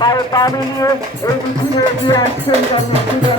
তারা পা মিলিয়ে মানে এই মিছিলে এগিয়ে আসছেন তার মুক্তিদার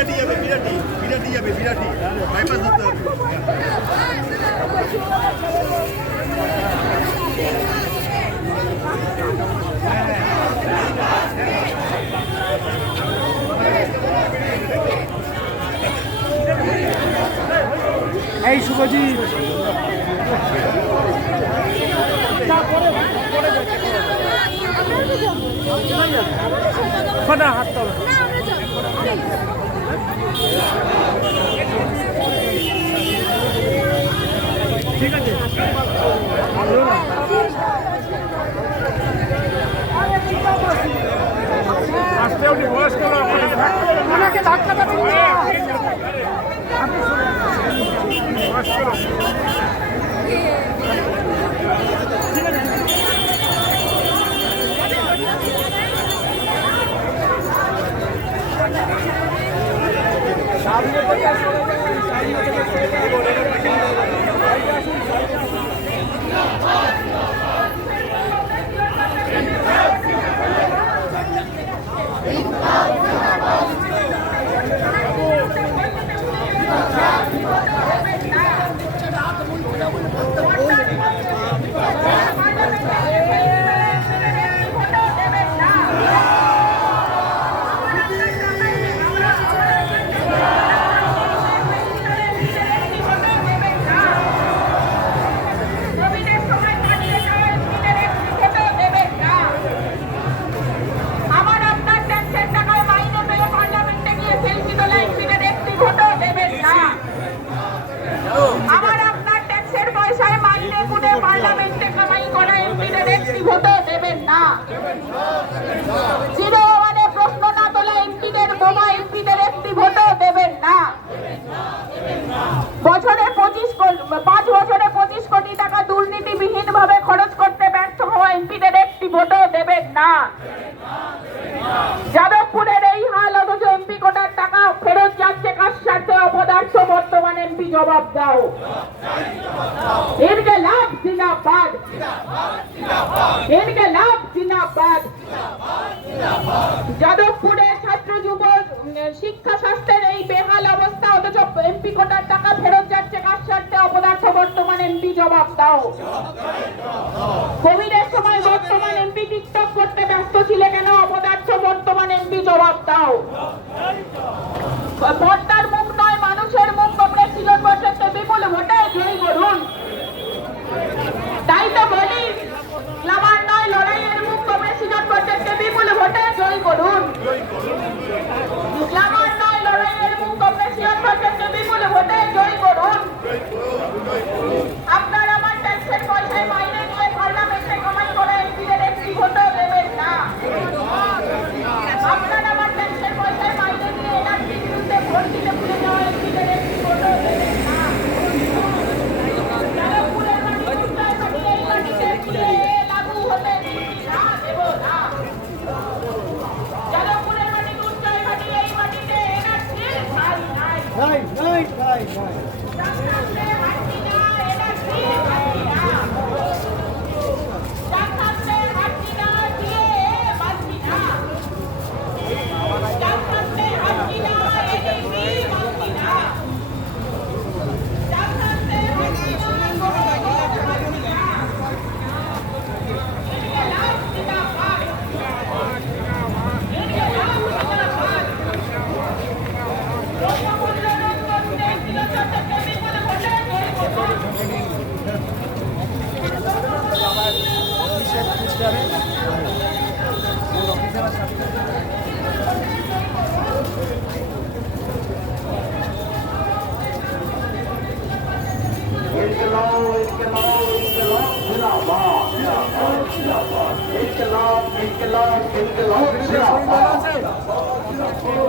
বিরাটি যাবে বিরাটি বিরাটি যাবে বিরাটি বাইপাস ধরতে এই শুভজি। হাত ওনাকে ধাক্কা দিচ্ছেন সামনে পর্যন্ত জবাব দাও। ইনকলাব লাভ ইনকলাব পাদ যাদবপুরে ছাত্র যুব শিক্ষা স্বাস্থ্যের এই বেহাল অবস্থা, অথচ এমপি কোটার টাকা ফেরত যাচ্ছে কার স্বার্থে? অপদার্থ বর্তমান এমপি জবাব দাও। কোভিডের সময় বর্তমান এমপি টিকটক করতে ব্যস্ত ছিলে কেন? অপদার্থ বর্তমান এমপি জবাব দাও। ইনকলাব ইনকলাব ইনকলাব জিন্দাবাদ জিন্দাবাদ জিন্দাবাদ ইনকলাব ইনকলাব ইনকলাব জিন্দাবাদ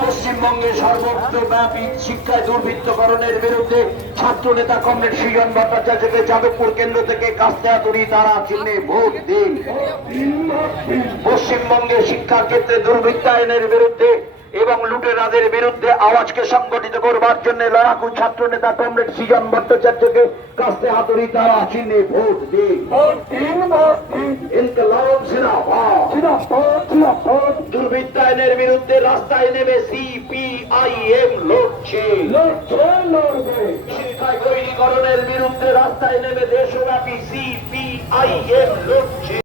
পশ্চিমবঙ্গে সর্বত্রব্যাপী শিক্ষা দুর্বৃত্তকরণের বিরুদ্ধে ছাত্র নেতা কমরেড সৃজন ভট্টাচার্যকে যাদবপুর কেন্দ্র থেকে কাস্তায়াতুরি তারা চিহ্নে ভোট দিন। পশ্চিমবঙ্গে শিক্ষার ক্ষেত্রে দুর্বৃত্তায়নের বিরুদ্ধে এবং লুটেরাদের বিরুদ্ধে আওয়াজকে সংগঠিত করবার জন্য লড়াকু ছাত্র নেতা কমরেড সৃজন ভট্টাচার্যকে কাস্তে হাতুড়ি তারা চিহ্নে ভোট দিন। বিরুদ্ধে রাস্তায় নেমে সিপিআইএম লড়ছে। শিক্ষায় বৈরীকরণের বিরুদ্ধে রাস্তায় নেমে দেশব্যাপী সিপিআইএম লড়ছে।